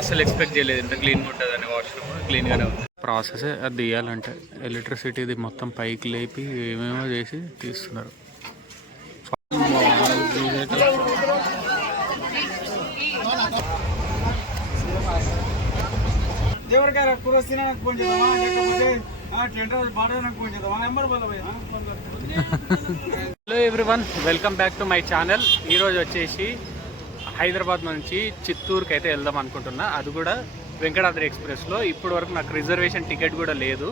అసలు ఎక్స్పెక్ట్ చేయలేదు ఇంత క్లీన్గా ఉంటుందని. వాష్రూమ్ క్లీన్గానే ఉంది. ప్రాసెస్ అది తీయాలంటే ఎలక్ట్రిసిటీది మొత్తం పైకి లేపి ఏమేమో చేసి తీస్తున్నారు. Hello everyone, welcome back to my channel. ఈరోజు వచ్చేసి హైదరాబాద్ నుంచి చిత్తూరుకి అయితే వెళ్దాం అనుకుంటున్నా. అది కూడా వెంకటాద్రి ఎక్స్ప్రెస్లో. ఇప్పటి వరకు నాకు రిజర్వేషన్ టికెట్ కూడా లేదు.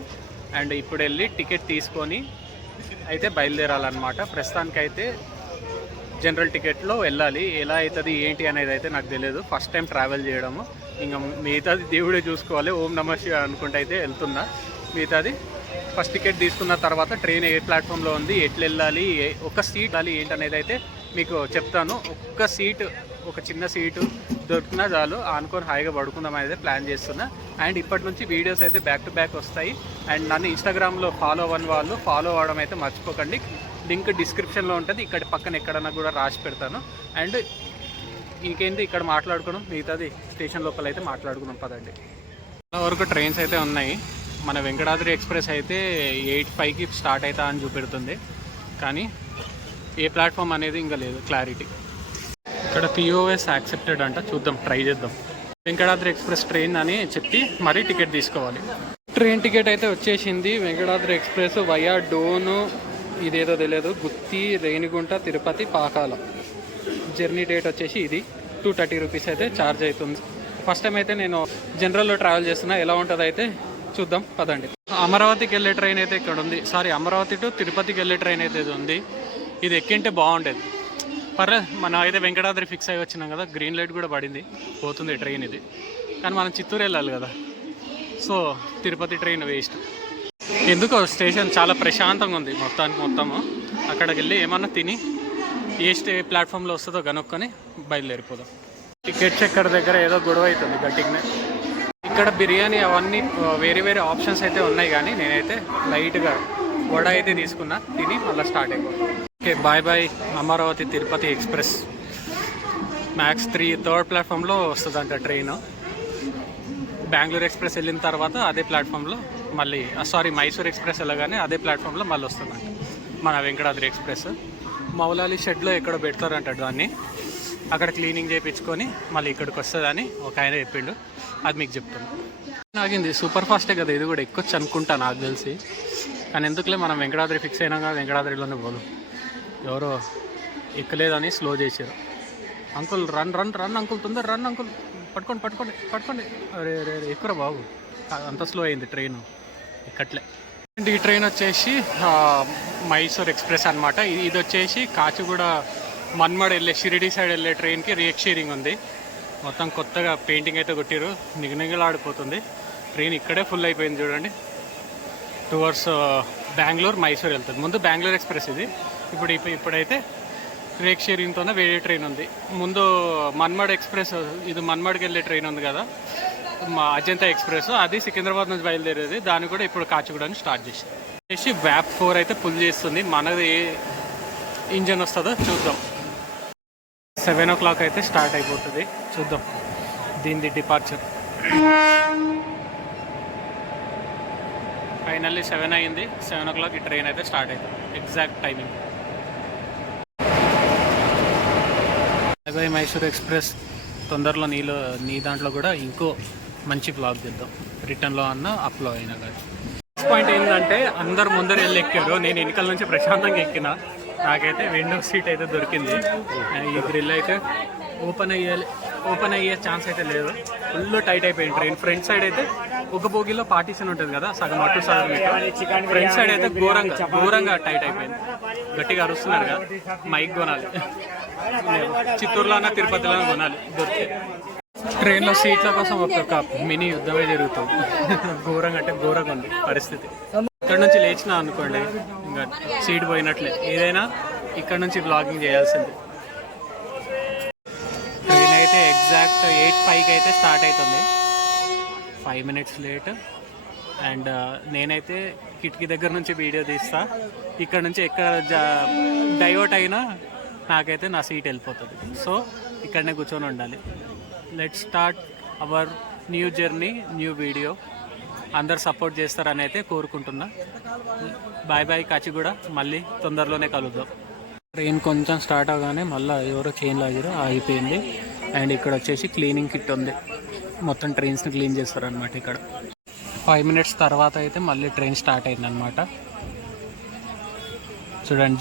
అండ్ ఇప్పుడు వెళ్ళి టికెట్ తీసుకొని అయితే బయలుదేరాలన్నమాట. ప్రస్తుతానికైతే జనరల్ టికెట్లో వెళ్ళాలి. ఎలా అవుతుంది ఏంటి అనేది అయితే నాకు తెలియదు. ఫస్ట్ టైం ట్రావెల్ చేయడము. ఇంకా మిగతాది దేవుడే చూసుకోవాలి. ఓం నమః శివాయ అనుకుంటే అయితే వెళ్తున్నా. మిగతాది ఫస్ట్ టికెట్ తీసుకున్న తర్వాత ట్రైన్ ఏ ప్లాట్ఫామ్లో ఉంది, ఎట్లా వెళ్ళాలి, ఒక సీట్ వెళ్ళాలి ఏంటనేది అయితే మీకు చెప్తాను. ఒక్క సీటు, ఒక చిన్న సీటు దొరికినా చాలు అనుకొని హాయిగా పడుకుందాం అనేది ప్లాన్ చేస్తున్నా. అండ్ ఇప్పటి నుంచి వీడియోస్ అయితే బ్యాక్ టు బ్యాక్ వస్తాయి. అండ్ నన్ను ఇన్స్టాగ్రామ్లో ఫాలో అవ్వని వాళ్ళు ఫాలో అవ్వడం అయితే మర్చిపోకండి. లింక్ డిస్క్రిప్షన్లో ఉంటుంది. ఇక్కడ పక్కన ఎక్కడన్నా కూడా రాసి పెడతాను. అండ్ ఇంకేంటి ఇక్కడ మాట్లాడుకున్నాం, మిగతాది స్టేషన్ లోపల అయితే మాట్లాడుకున్నాం. పదండి. చాలా వరకు ట్రైన్స్ అయితే ఉన్నాయి. మన వెంకటాద్రి ఎక్స్ప్రెస్ అయితే 8:05కి స్టార్ట్ అవుతా అని చూపెడుతుంది. కానీ ఏ ప్లాట్ఫామ్ అనేది ఇంకా లేదు క్లారిటీ. ఇక్కడ పిఓఎస్ యాక్సెప్టెడ్ అంట. చూద్దాం, ట్రై చేద్దాం. వెంకటాద్రి ఎక్స్ప్రెస్ ట్రైన్ అని చెప్పి మరీ టికెట్ తీసుకోవాలి. ట్రైన్ టికెట్ అయితే వచ్చేసింది. వెంకటాద్రి ఎక్స్ప్రెస్ వయా డోను, ఇదేదో తెలియదు, గుత్తి, రేణిగుంట, తిరుపతి, పాకాల. జర్నీ డేట్ వచ్చేసి ఇది 230 రూపీస్ అయితే ఛార్జ్ అవుతుంది. ఫస్ట్ టైం అయితే నేను జనరల్లో ట్రావెల్ చేస్తున్నా. ఎలా ఉంటుందో అయితే చూద్దాం, పదండి. అమరావతికి వెళ్ళే ట్రైన్ అయితే ఇక్కడ ఉంది. అమరావతి టు తిరుపతికి వెళ్ళే ట్రైన్ అయితే ఇది ఉంది. ఇది ఎక్కింటే బాగుండేది. పర్లేదు, మనం అయితే వెంకటాద్రి ఫిక్స్ అయ్యి వచ్చినాం కదా. గ్రీన్ లైట్ కూడా పడింది, పోతుంది ట్రైన్ ఇది. కానీ మనం చిత్తూరు వెళ్ళాలి కదా, సో తిరుపతి ట్రైన్ వేస్ట్. ఎందుకో స్టేషన్ చాలా ప్రశాంతంగా ఉంది మొత్తము. అక్కడికి వెళ్ళి ఏమన్నా తిని ఏ ప్లాట్ఫామ్లో వస్తుందో కనుక్కొని బయలుదేరిపోదాం. టికెట్ చెక్కర్ దగ్గర ఏదో గొడవ అవుతుంది గట్టిగానే. ఇక్కడ బిర్యానీ అవన్నీ వేరే ఆప్షన్స్ అయితే ఉన్నాయి. కానీ నేనైతే లైట్గా వడ అయితే తీసుకున్నా, తిని మళ్ళీ స్టార్ట్ అయిపోతాం. Okay, bye bye Amaravati Tirupati express. Max 3 third ప్లాట్ఫామ్లో వస్తుందంట ట్రైన్. బెంగళూరు ఎక్స్ప్రెస్ వెళ్ళిన తర్వాత అదే ప్లాట్ఫామ్లో మళ్ళీ మైసూర్ ఎక్స్ప్రెస్ వెళ్ళగానే అదే ప్లాట్ఫామ్లో మళ్ళీ వస్తుందంట మన వెంకటాద్రి ఎక్స్ప్రెస్. మౌలాలి షెడ్లో ఎక్కడో పెడతారంట దాన్ని. అక్కడ క్లీనింగ్ చేయించుకొని మళ్ళీ ఇక్కడికి వస్తుందని ఒక ఆయన చెప్పిండు. అది మీకు చెప్తాను. ఆగింది సూపర్ ఫాస్టే కదా, ఇది కూడా ఎక్కొచ్చు అనుకుంటా నాకు తెలిసి. కానీ ఎందుకులే, మనం వెంకటాద్రి ఫిక్స్ అయినా కదా, వెంకటాద్రిలోనే పోదాం. ఎవరో ఎక్కలేదని స్లో చేశారు. అంకుల్ రన్ అంకుల్, తొందర రన్ అంకుల్, పట్టుకోండి. అరే ఎక్కువ బాబు, అంత స్లో అయింది ట్రైన్, ఎక్కట్లే. ఈ ట్రైన్ వచ్చేసి మైసూర్ ఎక్స్ప్రెస్ అనమాట. ఇది వచ్చేసి కాచిగూడ మన్మడ్ వెళ్ళే, షిరిడి సైడ్ వెళ్ళే ట్రైన్కి రేక్ షేరింగ్ ఉంది. మొత్తం కొత్తగా పెయింటింగ్ అయితే కొట్టిరు, నిగనిగలాడిపోతుంది. ట్రైన్ ఇక్కడే ఫుల్ అయిపోయింది చూడండి. టువర్డ్స్ బెంగళూరు మైసూర్ వెళ్తుంది. ముందు బెంగళూరు ఎక్స్ప్రెస్ ఇది. ఇప్పుడైతే రేక్ షేరింగ్తోనే వేరే ట్రైన్ ఉంది. ముందు మన్మడ్ ఎక్స్ప్రెస్, ఇది మన్మడ్కి వెళ్ళే ట్రైన్ ఉంది కదా, మా అజంతా ఎక్స్ప్రెస్, అది సికింద్రాబాద్ నుంచి బయలుదేరేది. దాన్ని కూడా ఇప్పుడు కాచిగూడని స్టార్ట్ చేసి వ్యాప్ 4 అయితే పుల్ చేస్తుంది. మనది ఏ ఇంజన్ వస్తుందో చూద్దాం. 7 o'clock అయితే స్టార్ట్ అయిపోతుంది. చూద్దాం దీనిది డిపార్చర్. ఫైనల్లీ 7 అయింది. 7 o'clock ఈ ట్రైన్ అయితే స్టార్ట్ అవుతుంది. Exact timing. By Mysore express. తొందరలో నీ దాంట్లో కూడా ఇంకో మంచి బ్లాగ్ చేద్దాం. రిటర్న్లో అన్న అప్లో అయినా కానీ. నెక్స్ట్ పాయింట్ ఏంటంటే, అందరు ముందర వెళ్ళి ఎక్కారు, నేను వెనకాల నుంచి ప్రశాంతంగా ఎక్కిన. నాకైతే విండో సీట్ అయితే దొరికింది. ఈ గ్రిల్ అయితే ఓపెన్ అయ్యే ఛాన్స్ అయితే లేదు. ఫుల్ టైట్ అయిపోయింది ట్రైన్. ఫ్రంట్ సైడ్ అయితే ఒక బోగిలో పార్టీషన్ ఉంటుంది కదా, సగం అటు సగం ఇటు. ఫ్రంట్ సైడ్ అయితే ఘోరంగా టైట్ అయిపోయింది. గట్టిగా అరుస్తున్నారు కదా, మైక్ కొనాలి. చిత్తూరులో అన్న తిరుపతిలో కొనాలి దొరికే. ట్రైన్లో సీట్ల కోసం ఒక మినీ యుద్ధమే జరుగుతుంది. ఘోరంగా ఉంది పరిస్థితి. ఇక్కడ నుంచి లేచినా అనుకోండి, ఇంకా సీట్ పోయినట్లే. ఏదైనా ఇక్కడ నుంచి బ్లాగింగ్ చేయాల్సింది. ట్రైన్ అయితే ఎగ్జాక్ట్ 8:05కి అయితే స్టార్ట్ అవుతుంది. 5 minutes లేట్. అండ్ నేనైతే కిటికీ దగ్గర నుంచి వీడియో తీస్తా. ఇక్కడ నుంచి ఎక్కడ డైవర్ట్ అయినా నాకైతే నా సీట్ వెళ్ళిపోతుంది. సో ఇక్కడనే కూర్చొని ఉండాలి. Let's start our new journey new video. అందరు సపోర్ట్ చేస్తారని అయితే కోరుకుంటున్నా. బాయ్ బాయ్ కాచిగూడ, మళ్ళీ తొందరలోనే కలుద్దాం. ట్రైన్ కొంచెం స్టార్ట్ అవగానే మళ్ళీ ఎవరో చైన్ లాగారు, ఆగిపోయింది. అండ్ ఇక్కడ వచ్చేసి క్లీనింగ్ కిట్ ఉంది, మొత్తం ట్రైన్స్ని క్లీన్ చేస్తారనమాట. ఇక్కడ 5 minutes తర్వాత అయితే మళ్ళీ ట్రైన్ స్టార్ట్ అయిందనమాట. చూడండి,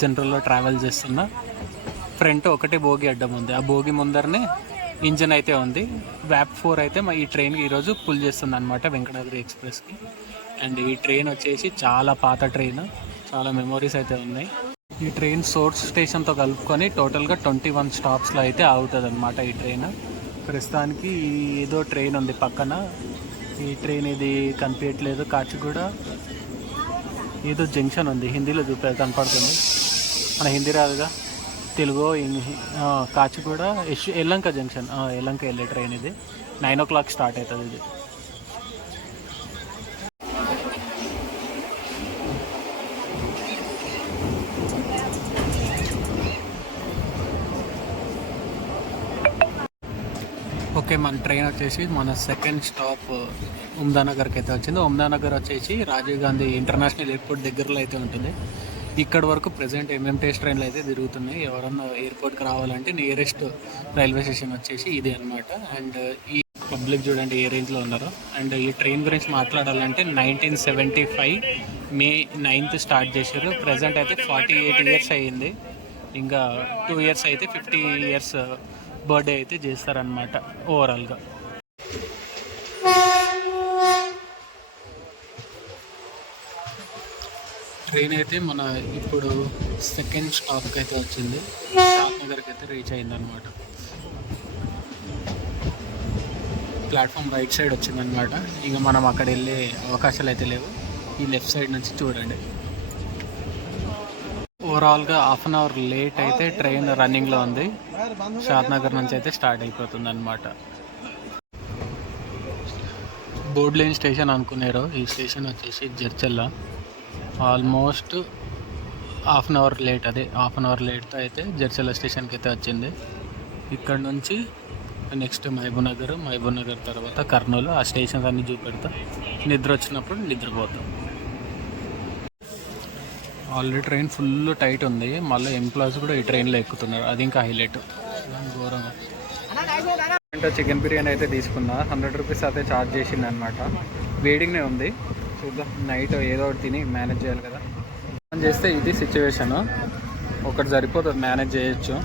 జనరల్లో ట్రావెల్ చేస్తున్నా. ఫ్రంట్ ఒకటే బోగి అడ్డం ఉంది, ఆ బోగి ముందరనే ఇంజన్ అయితే ఉంది. వ్యాప్ 4 అయితే ఈ ట్రైన్కి ఈరోజు పుల్ చేస్తుంది అనమాట, వెంకటాద్రి ఎక్స్ప్రెస్కి. అండ్ ఈ ట్రైన్ వచ్చేసి చాలా పాత ట్రైన్, చాలా మెమొరీస్ అయితే ఉన్నాయి. ఈ ట్రైన్ సోర్స్ స్టేషన్తో కలుపుకొని టోటల్గా 21 స్టాప్స్లో అయితే ఆగుతుంది అనమాట ఈ ట్రైన్. ప్రస్తుతానికి ఏదో ట్రైన్ ఉంది పక్కన, ఈ ట్రైన్ ఇది కనిపించట్లేదు. కాచిగూడ ఏదో జంక్షన్ ఉంది, హిందీలో కనపడుతుంది. మన హిందీ రాదుగా, తెలుగు. కాచిగూడ ఎల్లంక జంక్షన్, ఎల్లంక వెళ్ళే ట్రైన్ ఇది. 9 o'clock స్టార్ట్ అవుతుంది ఇది. ఓకే, మన ట్రైన్ వచ్చేసి మన సెకండ్ స్టాప్ ఉమ్దానగర్కి అయితే వచ్చింది. ఉమ్దానగర్ వచ్చేసి రాజీవ్ గాంధీ ఇంటర్నేషనల్ ఎయిర్పోర్ట్ దగ్గరలో అయితే ఉంటుంది. ఇక్కడ వరకు ప్రజెంట్ ఎంఎంటీఎస్ ట్రైన్లు అయితే తిరుగుతున్నాయి. ఎవరన్నా ఎయిర్పోర్ట్కి రావాలంటే నియరెస్ట్ రైల్వే స్టేషన్ వచ్చేసి ఇది అనమాట. అండ్ ఈ పబ్లిక్ చూడండి ఏ రేంజ్లో ఉన్నారు. అండ్ ఈ ట్రైన్ గురించి మాట్లాడాలంటే 1975 May 9th స్టార్ట్ చేశారు. ప్రజెంట్ అయితే 48 years అయ్యింది. ఇంకా 2 years అయితే 50 years బర్త్డే అయితే చేస్తారనమాట ఓవరాల్గా. ట్రైన్ అయితే మన ఇప్పుడు సెకండ్ స్టాప్కి అయితే వచ్చింది, షాద్నగర్కి అయితే రీచ్ అయిందనమాట. ప్లాట్ఫామ్ రైట్ సైడ్ వచ్చిందనమాట. ఇంకా మనం అక్కడ వెళ్ళే అవకాశాలు అయితే లేవు. ఈ లెఫ్ట్ సైడ్ నుంచి చూడండి. ఓవరాల్గా 1/2 hour లేట్ అయితే ట్రైన్ రన్నింగ్లో ఉంది. షాద్నగర్ నుంచి అయితే స్టార్ట్ అయిపోతుంది అనమాట. బోర్డ్ లేని స్టేషన్ అనుకున్నారు, ఈ స్టేషన్ వచ్చేసి జడ్చర్ల. ఆల్మోస్ట్ 1/2 hour లేట్, అదే 1/2 hour లేట్తో అయితే జడ్చర్ల స్టేషన్కి అయితే వచ్చింది. ఇక్కడ నుంచి నెక్స్ట్ మహబూబ్నగర్ తర్వాత కర్నూలు, ఆ స్టేషన్స్ అన్నీ చూపెడతా. నిద్ర వచ్చినప్పుడు నిద్రపోతాం. ఆల్రెడీ ట్రైన్ ఫుల్ టైట్ ఉంది, మళ్ళీ ఎంప్లాయీస్ కూడా ఈ ట్రైన్లో ఎక్కుతున్నారు, అది ఇంకా హైలైట్. ఘోరంగా అంటే చికెన్ బిర్యానీ అయితే తీసుకున్నా, 100 rupees అయితే ఛార్జ్ చేసింది అనమాట. వేడిగానే ఉంది, చూద్దాం. నైట్ ఏదో ఒకటి తిని మేనేజ్ చేయాలి కదా. చేస్తే ఇది సిచ్యువేషన్, ఒకటి సరిపోతుంది, మేనేజ్ చేయొచ్చు.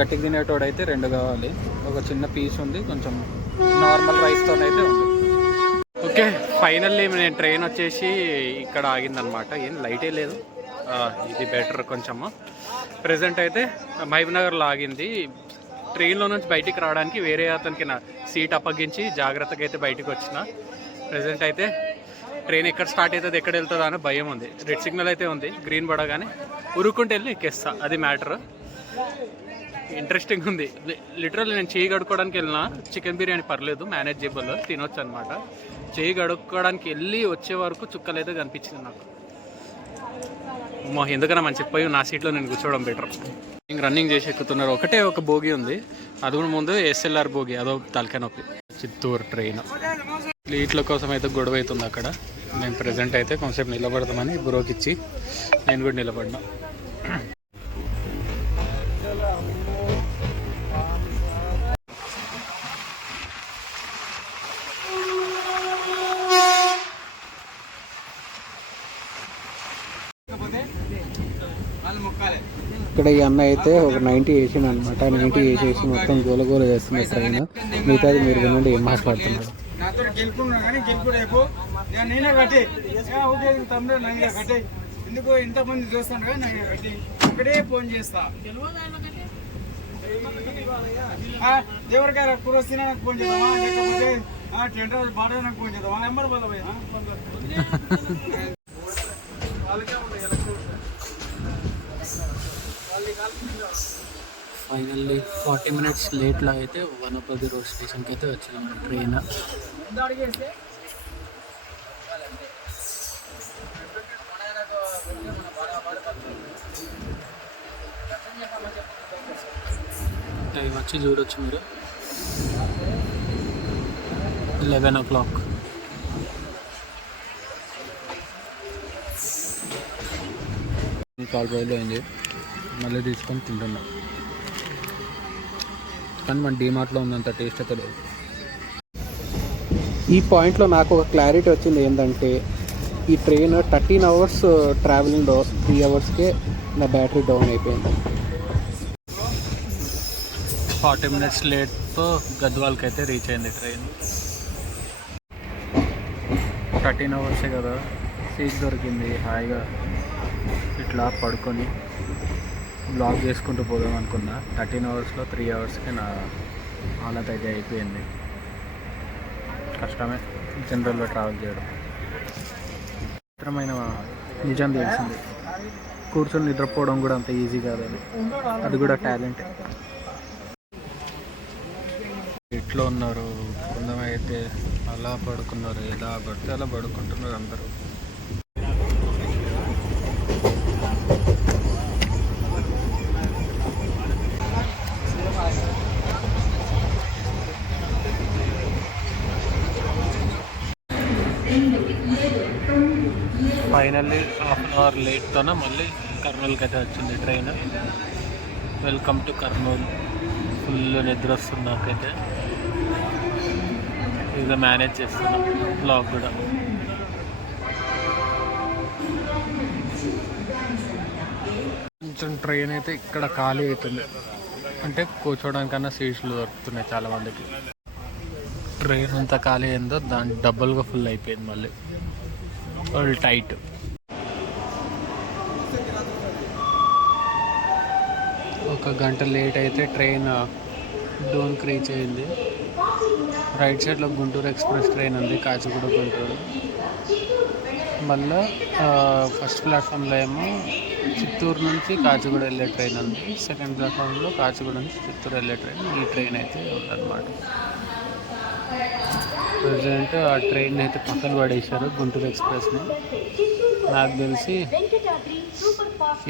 గట్టిగా తినేటోడైతే 2 కావాలి. ఒక చిన్న పీస్ ఉంది, కొంచెం నార్మల్ రైస్తోనైతే ఉంది. ఓకే, ఫైనల్లీ నేను ట్రైన్ వచ్చేసి ఇక్కడ ఆగిందనమాట. ఏం లైటే లేదు, ఇది బెటర్ కొంచెము. ప్రజెంట్ అయితే మహబూబ్నగర్లో ఆగింది. ట్రైన్లో నుంచి బయటికి రావడానికి వేరే అతనికి నా సీట్ అప్పగించి జాగ్రత్తగా అయితే బయటకు వచ్చిన. ప్రజెంట్ అయితే ట్రైన్ ఎక్కడ స్టార్ట్ అవుతుంది, ఎక్కడ వెళ్తుందో అని భయం ఉంది. రెడ్ సిగ్నల్ అయితే ఉంది, గ్రీన్ పడగానే ఉరుక్కుంటూ వెళ్ళి ఎక్కేస్తా, అది మ్యాటర్. ఇంట్రెస్టింగ్ ఉంది. లిటరల్ నేను చేయి కడుక్కోవడానికి వెళ్ళినా చికెన్ బిర్యానీ పర్లేదు, మేనేజబుల్, తినొచ్చు అనమాట. చేయి కడుక్కోవడానికి వెళ్ళి వచ్చే వరకు చుక్కలు అయితే కనిపించింది నాకు. ఎందుకన్నా మంచి పోయి నా సీట్లో నేను కూర్చోవడం బెటర్. ఇంక రన్నింగ్ చేసి ఎక్కుతున్నారు. ఒకటే ఒక బోగి ఉంది, అది కూడా ముందు SLR బోగి, అదో తలకాయ నొప్పి. చిత్తూరు ట్రైన్ సీట్ల కోసం అయితే గొడవ అవుతుంది అక్కడ. మేము ప్రజెంట్ అయితే కొంచెంసేపు నిలబడతామని బ్రోకి ఇచ్చి నేను కూడా నిలబడినా. ఇక్కడ ఈ అన్న అయితే ఒక 90 వేసిండు అనమాట. 90 వేసేసి మొత్తం గోల చేస్తున్నారు ట్రైన్. మిగతాది మీరు వినండి ఏం మాట్లాడుతున్నాడు. ఎందుకు ఇంతమంది చూస్తాను ఒకటే ఫోన్ చేస్తా, దేవరికాయ కూర వస్తే నాకు ఫోన్ చేద్దామా, లేకపోతే టెంటర్ బాగా నాకు ఫోన్ చేద్దామా, నెంబర్ ఫైనల్లీ 40 minutes లేట్లో అయితే వనపర్తి రోడ్ స్టేషన్కి అయితే వచ్చినాం ట్రైన్. టైం వచ్చి చూడొచ్చు మీరు. 11 o'clock. కాల్ రోజులు అయింది, మళ్ళీ తీసుకొని తింటున్నా. కానీ మన డీమార్ట్లో ఉన్నంత టేస్ట్ అయితే లేదు. ఈ పాయింట్లో నాకు ఒక క్లారిటీ వచ్చింది ఏంటంటే, ఈ ట్రైన్ 13 hours ట్రావెలింగ్లో 3 hours నా బ్యాటరీ డౌన్ అయిపోయింది. 40 minutes లేట్తో గద్వాల్కి అయితే రీచ్ అయింది ట్రైన్. 13 hours కదా, సీట్ దొరికింది. హాయిగా ఇట్లా పడుకొని బ్లాగ్ చేసుకుంటూ పోదాం అనుకున్నా. 13 hours 3 hours నా హాలత్ అయితే అయిపోయింది. కష్టమే జనరల్లో ట్రావెల్ చేయడం. చిత్రమైన నిజం తెలిసింది, కూర్చొని నిద్రపోవడం కూడా అంత ఈజీ కాదని. అది కూడా టాలెంట్. ఎట్లా ఉన్నారు, కొంతమైతే అలా పడుకున్నారు, ఎలా పడితే అలా పడుకుంటున్నారు అందరూ. ఫైనల్లీ 1/2 hour లేట్తోనే మళ్ళీ కర్నూలుకి అయితే వచ్చింది train. Welcome to Kurnool. Full నిద్ర వస్తుంది నాకైతే. ఇక మేనేజ్ చేస్తున్నాం బ్లాగ్ కూడా. కొంచెం ట్రైన్ అయితే ఇక్కడ ఖాళీ అవుతుంది, అంటే కూర్చోవడానికన్నా సీట్లు దొరుకుతున్నాయి చాలామందికి. ట్రైన్ అంతా ఖాళీ అయిందో దాని డబుల్గా ఫుల్ అయిపోయింది మళ్ళీ. Full tight. ఒక గంట లేట్ అయితే ట్రైన్ డోన్కి రీచ్ అయింది. రైట్ సైడ్లో గుంటూరు ఎక్స్ప్రెస్ ట్రైన్ ఉంది, కాచిగూడ గుంటూరు. మళ్ళీ ఫస్ట్ ప్లాట్ఫామ్లో ఏమో చిత్తూరు నుంచి కాచిగూడ వెళ్ళే ట్రైన్ ఉంది. సెకండ్ ప్లాట్ఫామ్లో కాచిగూడ నుంచి చిత్తూరు వెళ్ళే ట్రైన్. ఈ ట్రైన్ అయితే ఉందన్నమాట. ప్రజెంట్ ఆ ట్రైన్ అయితే పక్కన పడేశారు, గుంటూరు ఎక్స్ప్రెస్ని. నాకు తెలిసి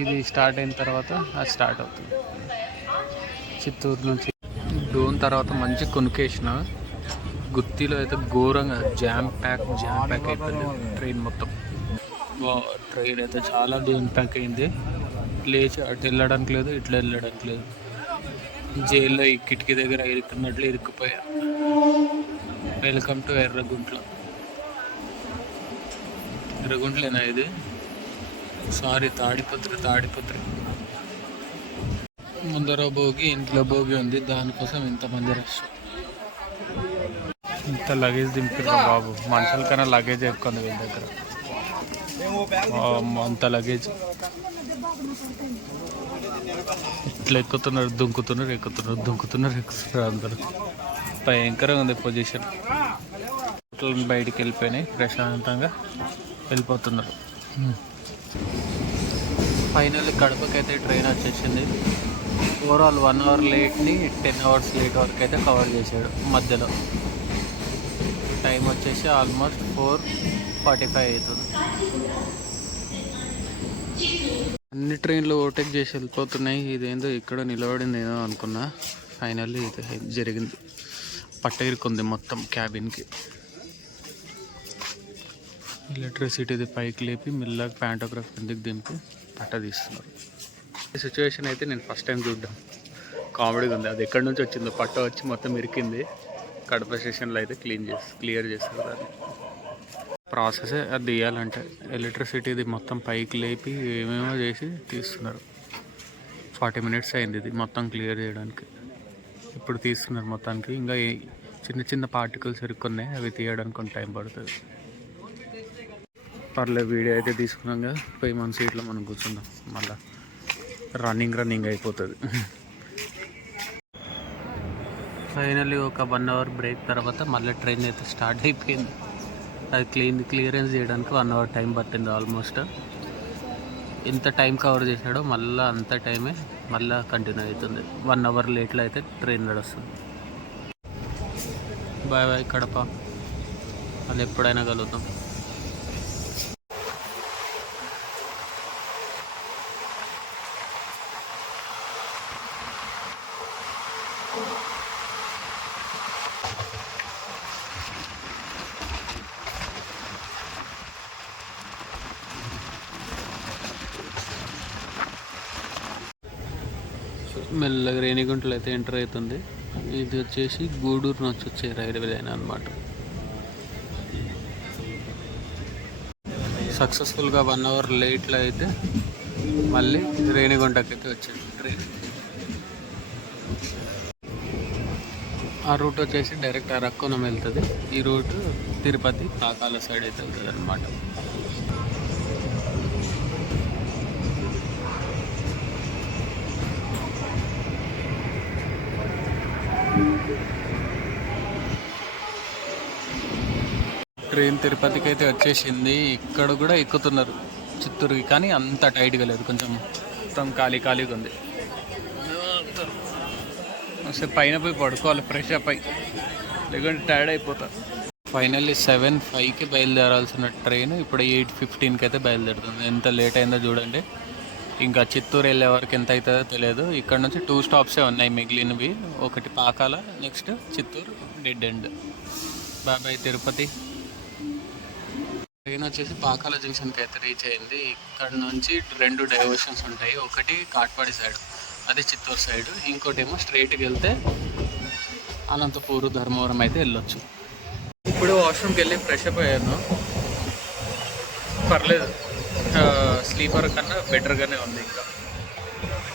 ఇది స్టార్ట్ అయిన తర్వాత అది స్టార్ట్ అవుతుంది చిత్తూరు నుంచి. డోన్ తర్వాత మంచి కొనుకేసిన. గుత్తిలో అయితే ఘోరంగా జామ్ ప్యాక్ అయిపోయింది ట్రైన్ మొత్తం. ట్రైన్ అయితే చాలా జామ్ ప్యాక్ అయింది. లేచి అటు వెళ్ళడానికి లేదు, ఇట్లా వెళ్ళడానికి లేదు. జైల్లో ఈ కిటికీ దగ్గర ఇరుక్కున్నట్లు ఇరుక్కుపోయా. Welcome to Erraguntla. ఎర్రగుంట్లేనా ఇది? సారీ, తాడిపత్రి. ముందర భోగి, ఇంట్లో భోగి ఉంది, దానికోసం ఇంతమంది రష్. ఇంత లగేజ్ దింపుతున్నాం బాబు. మనుషుల కన్నా లగేజ్ ఎక్కువ ఉంది వీళ్ళ దగ్గర. అంత లగేజ్. ఇట్లా ఎక్కుతున్నారు, దుంకుతున్నారు అందరూ. భయంకరంగా ఉంది పొజిషన్. బయటికి వెళ్ళిపోయినాయి, ప్రశాంతంగా వెళ్ళిపోతున్నారు. ఫైనల్లీ కడపకైతే ట్రైన్ వచ్చేసింది. ఓవరాల్ 1 hour లేట్ని 10 hours లేట్ వరకు అయితే కవర్ చేశాడు. మధ్యలో టైం వచ్చేసి ఆల్మోస్ట్ 4:45 అవుతుంది. అన్ని ట్రైన్లు ఓవర్టేక్ చేసి వెళ్ళిపోతున్నాయి. ఇదేందో ఇక్కడ నిలబడింది ఏదో అనుకున్నా. ఫైనల్లీ ఇది జరిగింది. పట్ట ఇరుకుంది మొత్తం క్యాబిన్కి. ఎలక్ట్రిసిటీది పైకి లేపి మెల్లగా ప్యాంటోగ్రాఫ్ కిందకి దింపి పట్ట తీస్తున్నారు. ఈ సిచ్యువేషన్ అయితే నేను ఫస్ట్ టైం చూడ్డాం. కామెడీగా ఉంది. అది ఎక్కడి నుంచి వచ్చిందో పట్ట వచ్చి మొత్తం ఇరికింది. కడప స్టేషన్లో అయితే క్లియర్ చేస్తారు దాన్ని. ప్రాసెసే అది తీయాలంటే. ఎలక్ట్రిసిటీది మొత్తం పైకి లేపి ఏమేమో చేసి తీస్తున్నారు. 40 minutes అయింది ఇది మొత్తం క్లియర్ చేయడానికి. ఇప్పుడు తీస్తున్నారు మొత్తానికి. ఇంకా చిన్న పార్టికల్స్ ఇరుక్కున్నాయి, అవి తీయడానికి కొంచెం టైం పడుతుంది. పర్లేదు, వీడియో అయితే తీసుకున్నాం కదా, పోయి మన సీట్లో మనం కూర్చుందాం. మళ్ళీ రన్నింగ్ అయిపోతుంది. ఫైనల్లీ ఒక 1 hour బ్రేక్ తర్వాత మళ్ళీ ట్రైన్ అయితే స్టార్ట్ అయిపోయింది. అది క్లియరెన్స్ చేయడానికి 1 hour టైం పట్టింది ఆల్మోస్ట్. ఎంత టైం కవర్ చేశాడో మళ్ళీ అంత టైమే మళ్ళీ కంటిన్యూ అవుతుంది. 1 hour లేట్లో అయితే ట్రైన్ నడుస్తుంది. బాయ్ కడప. మళ్ళీ ఎప్పుడైనా కలుగుతాం. మెల్లగా రేణిగుంటలో అయితే ఎంటర్ అవుతుంది. ఇది వచ్చేసి గూడూరు నుంచి వచ్చే రైల్వే లైన్ అనమాట. సక్సెస్ఫుల్గా 1 అవర్ లేట్లో అయితే మళ్ళీ రేణిగుంటకి అయితే వచ్చింది ట్రైన్. ఆ రూట్ వచ్చేసి డైరెక్ట్ అరక్కునం వెళ్తుంది. ఈ రూట్ తిరుపతి పాకాల సైడ్ అయితే వెళ్తుంది అనమాట. ట్రైన్ తిరుపతికి అయితే వచ్చేసింది. ఇక్కడ కూడా ఎక్కుతున్నారు చిత్తూరుకి, కానీ అంత టైట్గా లేదు, కొంచెం మొత్తం ఖాళీగా ఉంది. వస్తే పైన పోయి పడుకోవాలి, ఫ్రెష్ అప్ అయ్యి, లేకుంటే టైర్డ్ అయిపోతారు. ఫైనల్లీ 7:05కి బయలుదేరాల్సిన ట్రైన్ ఇప్పుడు 8:15కి అయితే బయలుదేరుతుంది. ఎంత లేట్ అయిందో చూడండి. ఇంకా చిత్తూరు వెళ్ళే వరకు ఎంత అవుతుందో తెలియదు. ఇక్కడ నుంచి 2 స్టాప్సే ఉన్నాయి మిగిలినవి, ఒకటి Pakala, next Chittoor dead end. బాబాయ్ తిరుపతి. ట్రైన్ వచ్చేసి పాకాల జంక్షన్కి అయితే రీచ్ అయింది. ఇక్కడ నుంచి 2 డైవర్షన్స్ ఉంటాయి. ఒకటి కాట్పాడి సైడ్, అది చిత్తూరు సైడ్. ఇంకోటి ఏమో స్ట్రైట్కి వెళ్తే అనంతపూరు ధర్మవరం అయితే వెళ్ళొచ్చు. ఇప్పుడు వాష్రూమ్కి వెళ్ళి ఫ్రెష్ అప్ అయ్యాను. పర్లేదు, స్లీపర్ కన్నా బెటర్గానే ఉంది. ఇంకా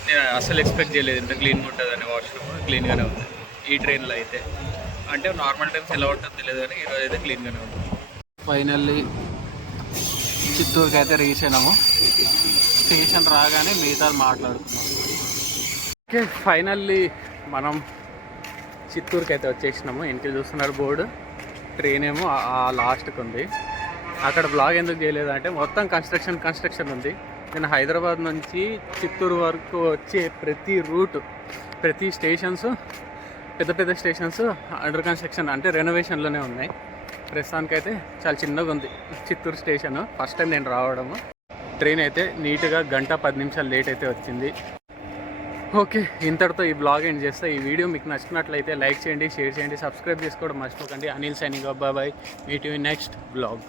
నేను అసలు ఎక్స్పెక్ట్ చేయలేదు ఇంత క్లీన్గా ఉంటుందని. వాష్రూమ్ క్లీన్గానే ఉంది ఈ ట్రైన్లో అయితే. అంటే నార్మల్ టైమ్స్ ఎలా ఉంటుందో తెలియదు, కానీ ఈరోజు అయితే క్లీన్గానే ఉంది. ఫైనల్లీ చిత్తూరుకి అయితే రీచ్ అయినాము. స్టేషన్ రాగానే మిగతాది మాట్లాడుకున్నాం. ఓకే, ఫైనల్లీ మనం చిత్తూరుకి అయితే వచ్చేసినాము. ఇంటికి చూస్తున్నారు బోర్డు. ట్రైన్ ఏమో ఆ లాస్ట్కి ఉంది. అక్కడ బ్లాగ్ ఎందుకు చేయలేదంటే మొత్తం కన్స్ట్రక్షన్ ఉంది. నేను హైదరాబాద్ నుంచి చిత్తూరు వరకు వచ్చే ప్రతి రూట్, ప్రతి స్టేషన్స్, పెద్ద స్టేషన్స్ అండర్ కన్స్ట్రక్షన్, అంటే రెనోవేషన్లోనే ఉన్నాయి. ప్రస్తుతానికైతే చాలా చిన్నగా ఉంది చిత్తూరు స్టేషన్. ఫస్ట్ టైం నేను రావడము. ట్రైన్ అయితే నీట్గా 1:10 లేట్ అయితే వచ్చింది. ఓకే, ఇంతటితో ఈ బ్లాగ్ ఎండ్ చేస్తా. ఈ వీడియో మీకు నచ్చినట్లయితే లైక్ చేయండి, షేర్ చేయండి, సబ్స్క్రైబ్ చేసుకోవడం మర్చిపోకండి. Anil signing off. Bye. Meet you in next blog.